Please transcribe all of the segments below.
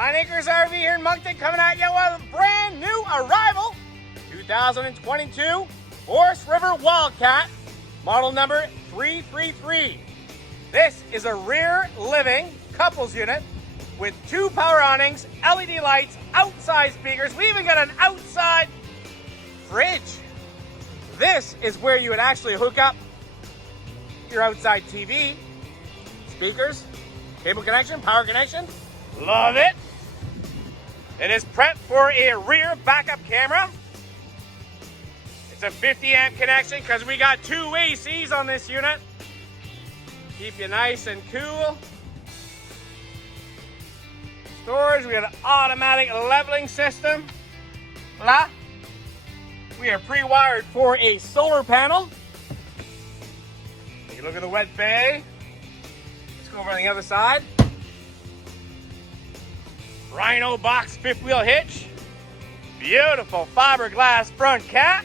Pine Acres RV here in Moncton, coming at you with a brand new arrival 2022 Forest River Wildcat, model number 333. This is a rear living couples unit with 2 power awnings, LED lights, outside speakers. We even got an outside fridge. This is where you would actually hook up your outside TV, speakers, cable connection, power connection. Love it. It is prepped for a rear backup camera. It's a 50 amp connection because we got 2 ACs on this unit. Keep you nice and cool. Storage, we got an automatic leveling system. Blah. We are pre-wired for a solar panel. Take a look at the wet bay. Let's go over on the other side. Rhino box 5th wheel hitch. Beautiful fiberglass front cap.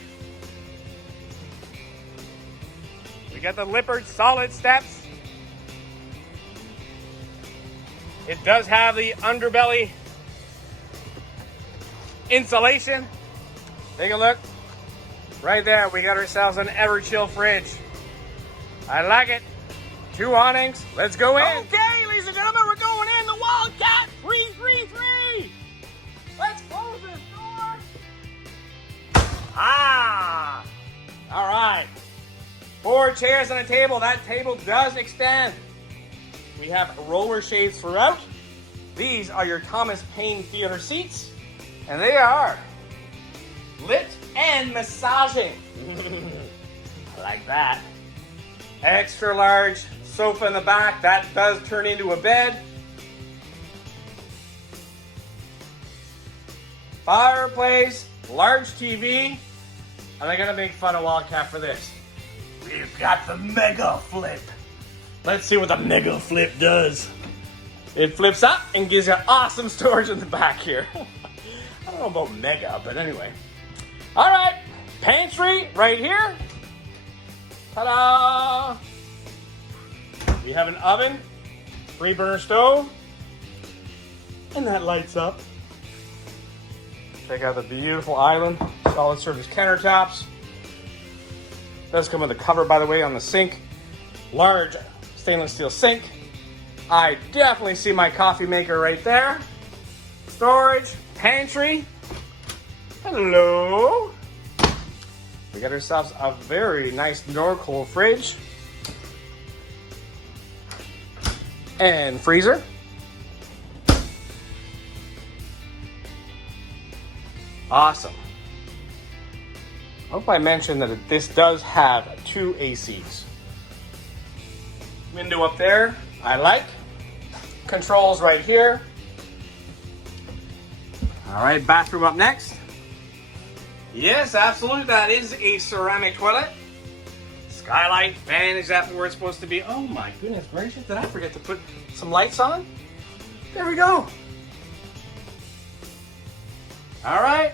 We got the Lippert solid steps. It does have the underbelly insulation. Take a look. Right there, we got ourselves an Everchill fridge. I like it. 2 awnings. Let's go in. Okay, ladies and gentlemen, we're going in the Wildcat 333. Let's close this door. All right. 4 chairs and a table. That table does extend. We have roller shades throughout. These are your Thomas Paine Theater seats, and they are lit and massaging. I like that. Extra large sofa in the back. That does turn into a bed. Fireplace, large TV. And they're gonna make fun of Wildcat for this. We've got the Mega Flip. Let's see what the Mega Flip does. It flips up and gives you awesome storage in the back here. I don't know about mega, but anyway. All right, pantry right here. Ta-da! We have an oven, 3 burner stove, and that lights up. Check out the beautiful island, solid surface countertops. Does come with a cover, by the way, on the sink. Large stainless steel sink. I definitely see my coffee maker right there. Storage, pantry. Hello. We got ourselves a very nice Norcold fridge and freezer. Awesome. I hope I mentioned that this does have 2 ACs. Window up there, I like. Controls right here. All right, bathroom up next. Yes, absolutely, that is a ceramic toilet. Skylight, fan, exactly where it's supposed to be. Oh my goodness gracious, did I forget to put some lights on? There we go. All right,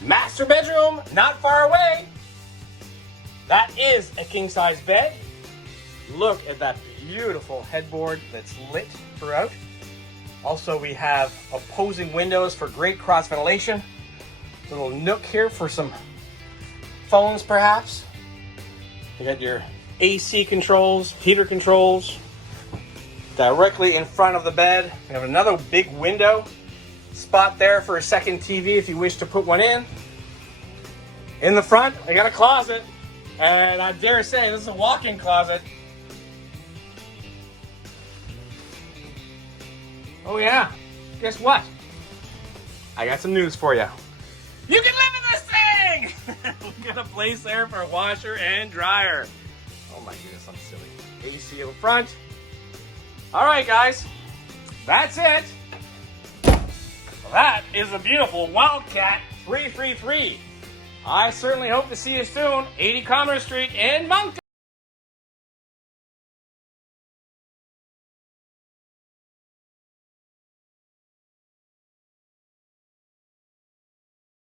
master bedroom, not far away. That is a king-size bed. Look at that beautiful headboard that's lit throughout. Also, we have opposing windows for great cross ventilation. Little nook here for some phones, perhaps. You got your AC controls, heater controls. Directly in front of the bed, we have another big window spot there for a second TV if you wish to put one in. In the front, I got a closet, and I dare say this is a walk-in closet. Oh yeah, guess what? I got some news for you. You can live in this thing! We got a place there for a washer and dryer. Oh my goodness, I'm silly. AC in the front. All right, guys, that's it. Well, that is a beautiful Wildcat 333. I certainly hope to see you soon. 80 Commerce Street in Moncton.